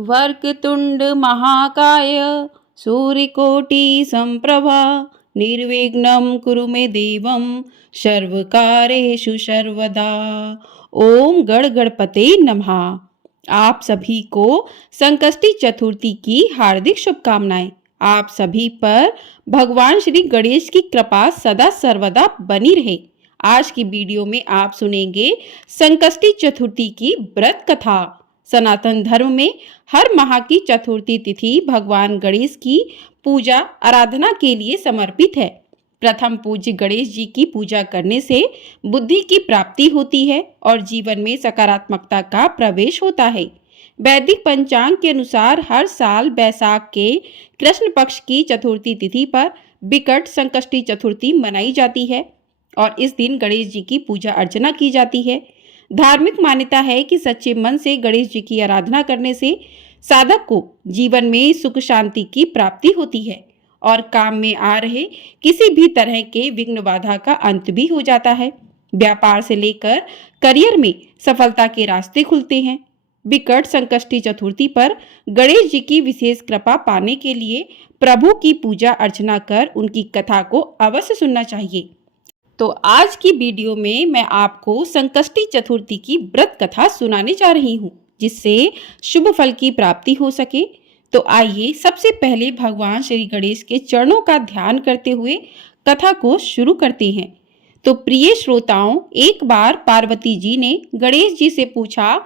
वक्रतुंड महाकाय सूर्यकोटि संप्रभा निर्विघ्नं कुरु मे देवं सर्वकार्येषु सर्वदा। ओम गण गणपते नमः। आप सभी को संकष्टी चतुर्थी की हार्दिक शुभकामनाएं। आप सभी पर भगवान श्री गणेश की कृपा सदा सर्वदा बनी रहे। आज की वीडियो में आप सुनेंगे संकष्टी चतुर्थी की व्रत कथा। सनातन धर्म में हर माह की चतुर्थी तिथि भगवान गणेश की पूजा आराधना के लिए समर्पित है। प्रथम पूज्य गणेश जी की पूजा करने से बुद्धि की प्राप्ति होती है और जीवन में सकारात्मकता का प्रवेश होता है। वैदिक पंचांग के अनुसार हर साल बैसाख के कृष्ण पक्ष की चतुर्थी तिथि पर विकट संकष्टी चतुर्थी मनाई जाती है और इस दिन गणेश जी की पूजा अर्चना की जाती है। धार्मिक मान्यता है कि सच्चे मन से गणेश जी की आराधना करने से साधक को जीवन में सुख शांति की प्राप्ति होती है और काम में आ रहे किसी भी तरह के विघ्न बाधा का अंत भी हो जाता है। व्यापार से लेकर करियर में सफलता के रास्ते खुलते हैं। विकट संकष्टी चतुर्थी पर गणेश जी की विशेष कृपा पाने के लिए प्रभु की पूजा अर्चना कर उनकी कथा को अवश्य सुनना चाहिए। तो आज की वीडियो में मैं आपको संकष्टी चतुर्थी की व्रत कथा सुनाने जा रही हूँ, जिससे शुभ फल की प्राप्ति हो सके। तो आइए सबसे पहले भगवान श्री गणेश के चरणों का ध्यान करते हुए कथा को शुरू करते हैं। तो प्रिय श्रोताओं, एक बार पार्वती जी ने गणेश जी से पूछा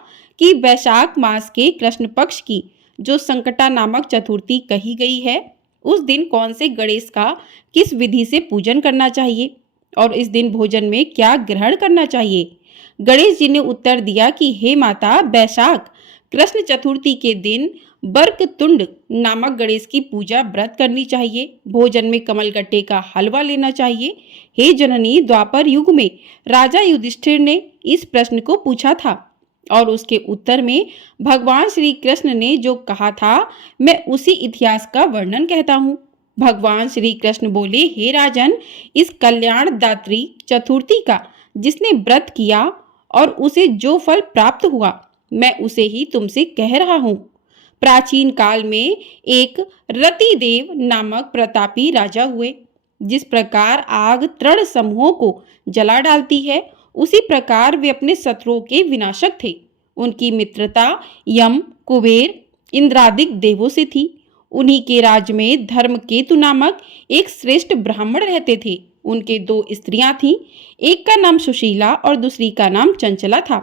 कि वैशाख मास के कृष्ण पक्ष की जो संकटा नामक चतुर्थी कही गई है, उस दिन कौन से गणेश का किस विधि से पूजन करना चाहिए और इस दिन भोजन में क्या ग्रहण करना चाहिए। गणेश जी ने उत्तर दिया कि हे माता, वैशाख कृष्ण चतुर्थी के दिन बर्कतुंड नामक गणेश की पूजा व्रत करनी चाहिए। भोजन में कमलगट्टे का हलवा लेना चाहिए। हे जननी, द्वापर युग में राजा युधिष्ठिर ने इस प्रश्न को पूछा था और उसके उत्तर में भगवान श्री कृष्ण ने जो कहा था, मैं उसी इतिहास का वर्णन कहता हूँ। भगवान श्री कृष्ण बोले, हे राजन, इस कल्याणदात्री चतुर्थी का जिसने व्रत किया और उसे जो फल प्राप्त हुआ, मैं उसे ही तुमसे कह रहा हूँ। प्राचीन काल में एक रतिदेव नामक प्रतापी राजा हुए। जिस प्रकार आग तृण समूहों को जला डालती है, उसी प्रकार वे अपने शत्रुओं के विनाशक थे। उनकी मित्रता यम, कुबेर, इंद्रादिक देवों से थी। उन्हीं के राज्य में धर्मकेतु नामक एक श्रेष्ठ ब्राह्मण रहते थे। उनके दो स्त्रियां थीं, एक का नाम सुशीला और दूसरी का नाम चंचला था।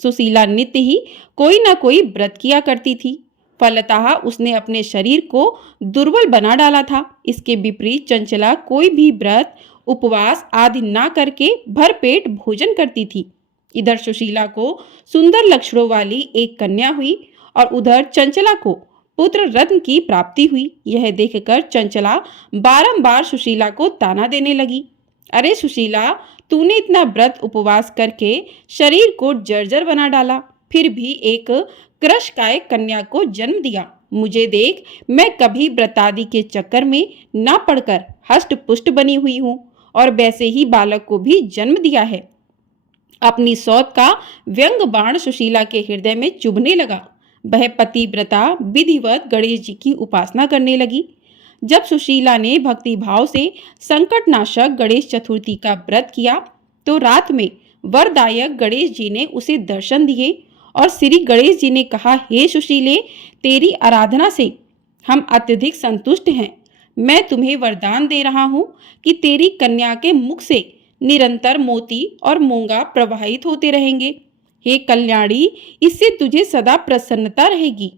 सुशीला नित्य ही कोई ना कोई व्रत किया करती थी, फलतः उसने अपने शरीर को दुर्बल बना डाला था। इसके विपरीत चंचला कोई भी व्रत, उपवास आदि ना करके भरपेट भोजन करती थी। इधर सुशीला को सुंदर लक्षणों वाली एक कन्या हुई और उधर चंचला को पुत्र रत्न की प्राप्ति हुई। यह देखकर चंचला बारंबार सुशीला को ताना देने लगी, अरे सुशीला, तूने इतना व्रत उपवास करके शरीर को जर्जर बना डाला, फिर भी एक कृशकाय कन्या को जन्म दिया। मुझे देख, मैं कभी व्रतादि के चक्कर में न पड़कर हष्ट पुष्ट बनी हुई हूँ और वैसे ही बालक को भी जन्म दिया है। अपनी सौत का व्यंग बाण सुशीला के हृदय में चुभने लगा। वह पतिव्रता विधिवत गणेश जी की उपासना करने लगी। जब सुशीला ने भक्ति भाव से संकटनाशक गणेश चतुर्थी का व्रत किया तो रात में वरदायक गणेश जी ने उसे दर्शन दिए और श्री गणेश जी ने कहा, हे सुशीले, तेरी आराधना से हम अत्यधिक संतुष्ट हैं। मैं तुम्हें वरदान दे रहा हूँ कि तेरी कन्या के मुख से निरंतर मोती और मूंगा प्रवाहित होते रहेंगे। हे कल्याणी, इससे तुझे सदा प्रसन्नता रहेगी।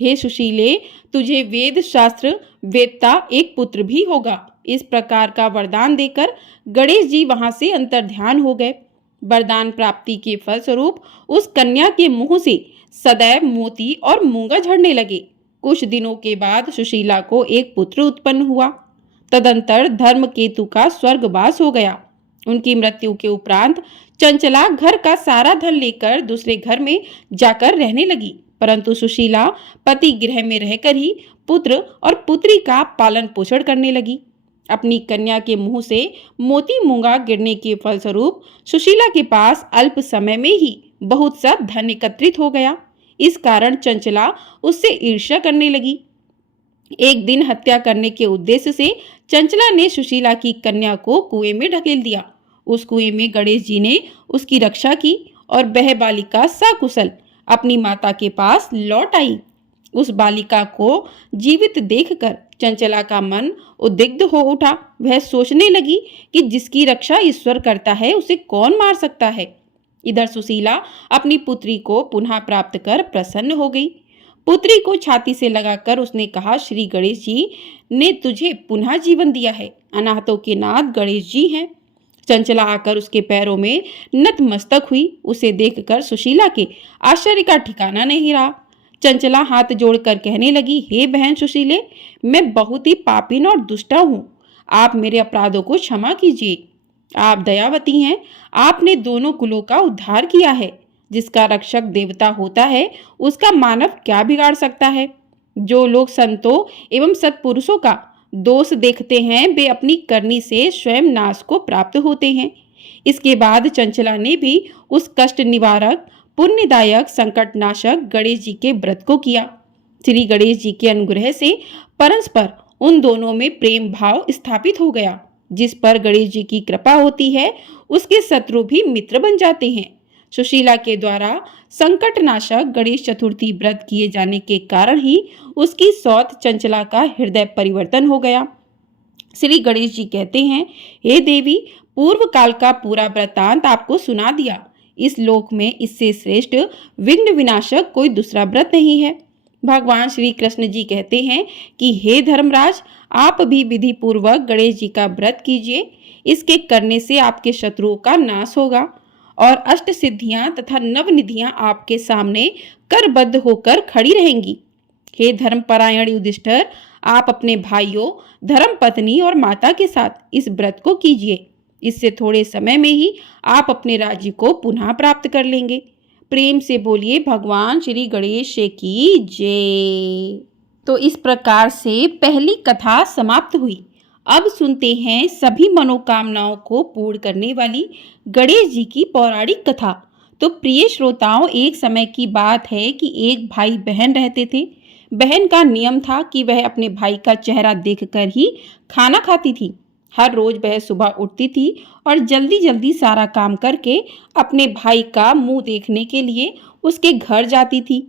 हे सुशीले, तुझे वेद शास्त्र वेदता एक पुत्र भी होगा। इस प्रकार का वरदान देकर गणेश जी वहां से अंतर्ध्यान हो गए। वरदान प्राप्ति के फलस्वरूप उस कन्या के मुंह से सदैव मोती और मूंगा झड़ने लगे। कुछ दिनों के बाद सुशीला को एक पुत्र उत्पन्न हुआ। तदंतर धर्मकेतु का स्वर्गवास हो गया। उनकी मृत्यु के उपरांत चंचला घर का सारा धन लेकर दूसरे घर में जाकर रहने लगी, परंतु सुशीला पति गृह में रहकर ही पुत्र और पुत्री का पालन पोषण करने लगी। अपनी कन्या के मुंह से मोती मूंगा गिरने के फलस्वरूप सुशीला के पास अल्प समय में ही बहुत सा धन एकत्रित हो गया। इस कारण चंचला उससे ईर्ष्या करने लगी। एक दिन हत्या करने के उद्देश्य से चंचला ने सुशीला की कन्या को कुएं में ढकेल दिया। उस कुएं में गणेश जी ने उसकी रक्षा की और वह बालिका सकुशल अपनी माता के पास लौट आई। उस बालिका को जीवित देखकर चंचला का मन उद्विग्न हो उठा। वह सोचने लगी कि जिसकी रक्षा ईश्वर करता है उसे कौन मार सकता है। इधर सुशीला अपनी पुत्री को पुनः प्राप्त कर प्रसन्न हो गई। पुत्री को छाती से लगाकर उसने कहा, श्री गणेश जी ने तुझे पुनः जीवन दिया है। अनाथों के नाथ गणेश जी हैं। चंचला आकर उसके पैरों में नतमस्तक हुई। उसे देखकर सुशीला के आश्चर्य का ठिकाना नहीं रहा। चंचला हाथ जोड़कर कहने लगी, हे बहन सुशीले, मैं बहुत ही पापीन और दुष्टा हूँ। आप मेरे अपराधों को क्षमा कीजिए। आप दयावती हैं। आपने दोनों कुलों का उद्धार किया है। जिसका रक्षक देवता होता है उसका मानव क्या बिगाड़ सकता है। जो लोग संतों एवं सत्पुरुषों का दोष देखते हैं वे अपनी करनी से स्वयं नाश को प्राप्त होते हैं। इसके बाद चंचला ने भी उस कष्ट निवारक, पुण्यदायक, संकटनाशक गणेश जी के व्रत को किया। श्री गणेश जी के अनुग्रह से परस्पर उन दोनों में प्रेम भाव स्थापित हो गया। जिस पर गणेश जी की कृपा होती है उसके शत्रु भी मित्र बन जाते हैं। सुशीला के द्वारा संकटनाशक गणेश चतुर्थी व्रत किए जाने के कारण ही उसकी सौत चंचला का हृदय परिवर्तन हो गया। श्री गणेश जी कहते हैं, हे देवी, पूर्व काल का पूरा वृत्तांत आपको सुना दिया। इस लोक में इससे श्रेष्ठ विघ्न विनाशक कोई दूसरा व्रत नहीं है। भगवान श्री कृष्ण जी कहते हैं कि हे धर्मराज, आप भी विधि पूर्वक गणेश जी का व्रत कीजिए। इसके करने से आपके शत्रुओं का नाश होगा और अष्ट सिद्धियां तथा नवनिधियां आपके सामने करबद्ध होकर खड़ी रहेंगी। हे धर्मपरायण युधिष्ठिर, आप अपने भाइयों, धर्मपत्नी और माता के साथ इस व्रत को कीजिए। इससे थोड़े समय में ही आप अपने राज्य को पुनः प्राप्त कर लेंगे। प्रेम से बोलिए भगवान श्री गणेश की जय। तो इस प्रकार से पहली कथा समाप्त हुई। अब सुनते हैं सभी मनोकामनाओं को पूर्ण करने वाली गणेश जी की पौराणिक कथा। तो प्रिय श्रोताओं, एक समय की बात है कि एक भाई बहन रहते थे। बहन का नियम था कि वह अपने भाई का चेहरा देखकर ही खाना खाती थी। हर रोज वह सुबह उठती थी और जल्दी जल्दी सारा काम करके अपने भाई का मुंह देखने के लिए उसके घर जाती थी।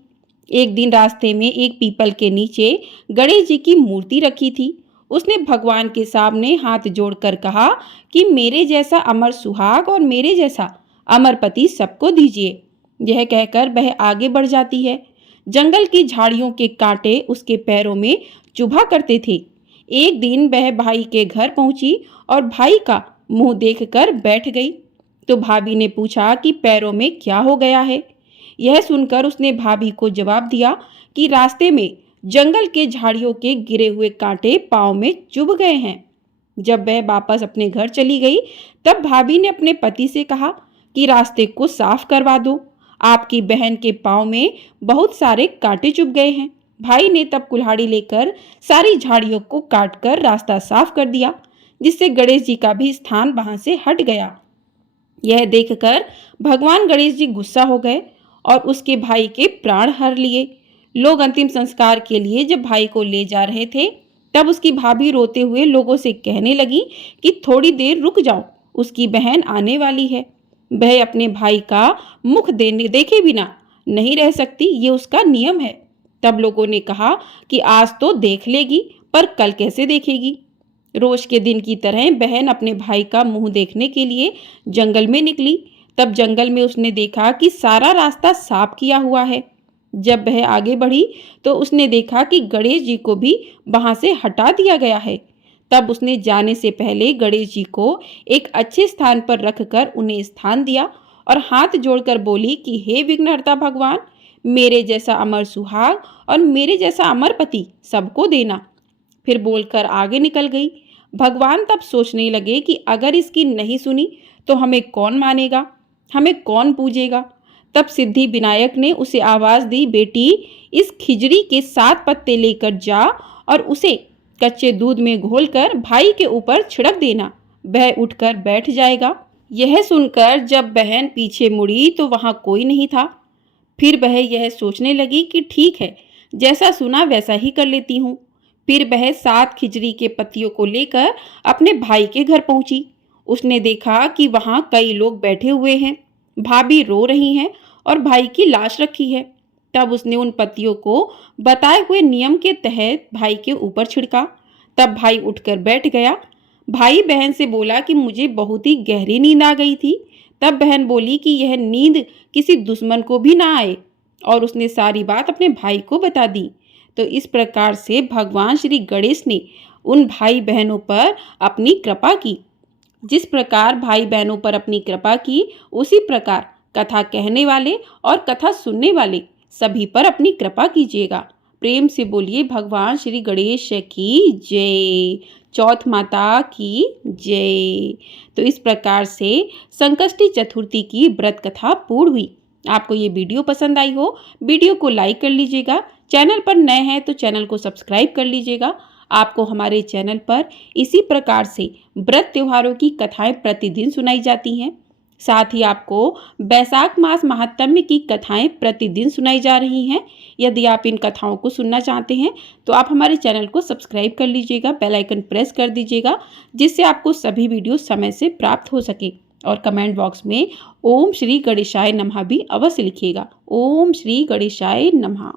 एक दिन रास्ते में एक पीपल के नीचे गणेश जी की मूर्ति रखी थी। उसने भगवान के सामने हाथ जोड़कर कहा कि मेरे जैसा अमर सुहाग और मेरे जैसा अमर पति सबको दीजिए। यह कहकर वह आगे बढ़ जाती है। जंगल की झाड़ियों के कांटे उसके पैरों में चुभा करते थे। एक दिन वह भाई के घर पहुंची और भाई का मुंह देखकर बैठ गई। तो भाभी ने पूछा कि पैरों में क्या हो गया है। यह सुनकर उसने भाभी को जवाब दिया कि रास्ते में जंगल के झाड़ियों के गिरे हुए कांटे पांव में चुभ गए हैं। जब वह वापस अपने घर चली गई तब भाभी ने अपने पति से कहा कि रास्ते को साफ करवा दो, आपकी बहन के पांव में बहुत सारे कांटे चुभ गए हैं। भाई ने तब कुल्हाड़ी लेकर सारी झाड़ियों को काटकर रास्ता साफ कर दिया, जिससे गणेश जी का भी स्थान वहां से हट गया। यह देखकर भगवान गणेश जी गुस्सा हो गए और उसके भाई के प्राण हर लिए। लोग अंतिम संस्कार के लिए जब भाई को ले जा रहे थे तब उसकी भाभी रोते हुए लोगों से कहने लगी कि थोड़ी देर रुक जाओ, उसकी बहन आने वाली है। वह अपने भाई का मुख देखे बिना नहीं रह सकती, ये उसका नियम है। तब लोगों ने कहा कि आज तो देख लेगी, पर कल कैसे देखेगी। रोज के दिन की तरह बहन अपने भाई का मुंह देखने के लिए जंगल में निकली। तब जंगल में उसने देखा कि सारा रास्ता साफ किया हुआ है। जब वह आगे बढ़ी तो उसने देखा कि गणेश जी को भी वहां से हटा दिया गया है। तब उसने जाने से पहले गणेश जी को एक अच्छे स्थान पर रखकर उन्हें स्थान दिया और हाथ जोड़कर बोली कि हे विघ्नहर्ता भगवान, मेरे जैसा अमर सुहाग और मेरे जैसा अमर पति सबको देना। फिर बोलकर आगे निकल गई। भगवान तब सोचने लगे कि अगर इसकी नहीं सुनी तो हमें कौन मानेगा, हमें कौन पूजेगा। तब सिद्धि विनायक ने उसे आवाज दी, बेटी, इस खिजड़ी के 7 पत्ते लेकर जा और उसे कच्चे दूध में घोलकर भाई के ऊपर छिड़क देना, वह उठकर बैठ जाएगा। यह सुनकर जब बहन पीछे मुड़ी तो वहां कोई नहीं था। फिर वह यह सोचने लगी कि ठीक है, जैसा सुना वैसा ही कर लेती हूँ। फिर वह 7 खिचड़ी के पत्तियों को लेकर अपने भाई के घर पहुंची। उसने देखा कि वहां कई लोग बैठे हुए हैं, भाभी रो रही हैं और भाई की लाश रखी है। तब उसने उन पत्तियों को बताए हुए नियम के तहत भाई के ऊपर छिड़का। तब भाई उठकर बैठ गया। भाई बहन से बोला कि मुझे बहुत ही गहरी नींद आ गई थी। तब बहन बोली कि यह नींद किसी दुश्मन को भी ना आए, और उसने सारी बात अपने भाई को बता दी। तो इस प्रकार से भगवान श्री गणेश ने उन भाई बहनों पर अपनी कृपा की। जिस प्रकार भाई बहनों पर अपनी कृपा की, उसी प्रकार कथा कहने वाले और कथा सुनने वाले सभी पर अपनी कृपा कीजिएगा। प्रेम से बोलिए भगवान श्री गणेश की जय, चौथ माता की जय। तो इस प्रकार से संकष्टी चतुर्थी की व्रत कथा पूर्ण हुई। आपको ये वीडियो पसंद आई हो, वीडियो को लाइक कर लीजिएगा। चैनल पर नए हैं तो चैनल को सब्सक्राइब कर लीजिएगा। आपको हमारे चैनल पर इसी प्रकार से व्रत त्योहारों की कथाएं प्रतिदिन सुनाई जाती हैं। साथ ही आपको बैसाख मास महात्म्य की कथाएं प्रतिदिन सुनाई जा रही हैं। यदि आप इन कथाओं को सुनना चाहते हैं तो आप हमारे चैनल को सब्सक्राइब कर लीजिएगा, बेल आइकन प्रेस कर दीजिएगा, जिससे आपको सभी वीडियो समय से प्राप्त हो सके। और कमेंट बॉक्स में ओम श्री गणेशाय नमः भी अवश्य लिखिएगा। ओम श्री गणेशाय नमः।